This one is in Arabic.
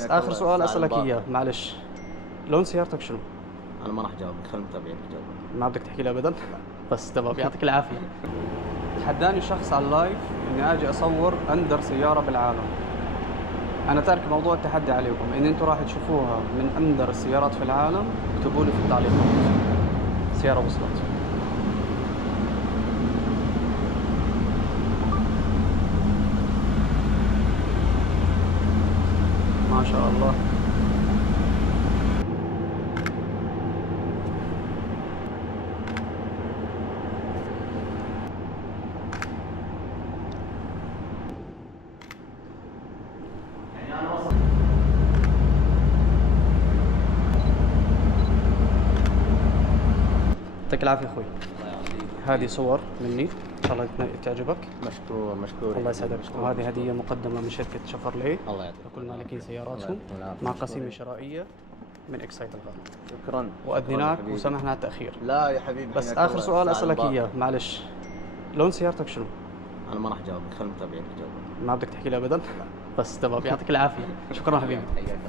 بس آخر سؤال أسألك إياه معلش، لون سيارتك شنو؟ انا ما راح اجاوبك، خلي المتابعين يجاوبون. ما بدك تحكي لي أبدا؟ بس تمام، يعطيك العافية. تحداني شخص على اللايف إني أجي أصور أندر سيارة بالعالم. أنا تارك موضوع التحدي عليكم، إن أنتم راح تشوفوها من أندر السيارات في العالم. اكتبوا لي في التعليقات سيارة وصلت. ما شاء الله. يعطيك العافية أخوي. الله يعطيك. هذه صور مني، إن شاء الله تعجبك. مشكور مشكور. الله يسعدك. وهذه هدية مقدمة من شركة شفرليه الله يعطيك لكل مالكي سياراتهم، الله يعطيك العافية. مع قسيمة شرائية من إكسايت الغالي. شكرا. وأذناك شكراً يا وسمحنا على التأخير. لا يا حبيبي، بس حياك آخر الله. سؤال ساعة أسألك الباقي. إياه معلش، لون سيارتك شنو؟ انا ما راح اجاوبك، خلي المتابعين يجاوبون. ما بدك تحكي لي أبدا؟ بس تمام، يعطيك العافية. شكرا حبيبي. حياك الله.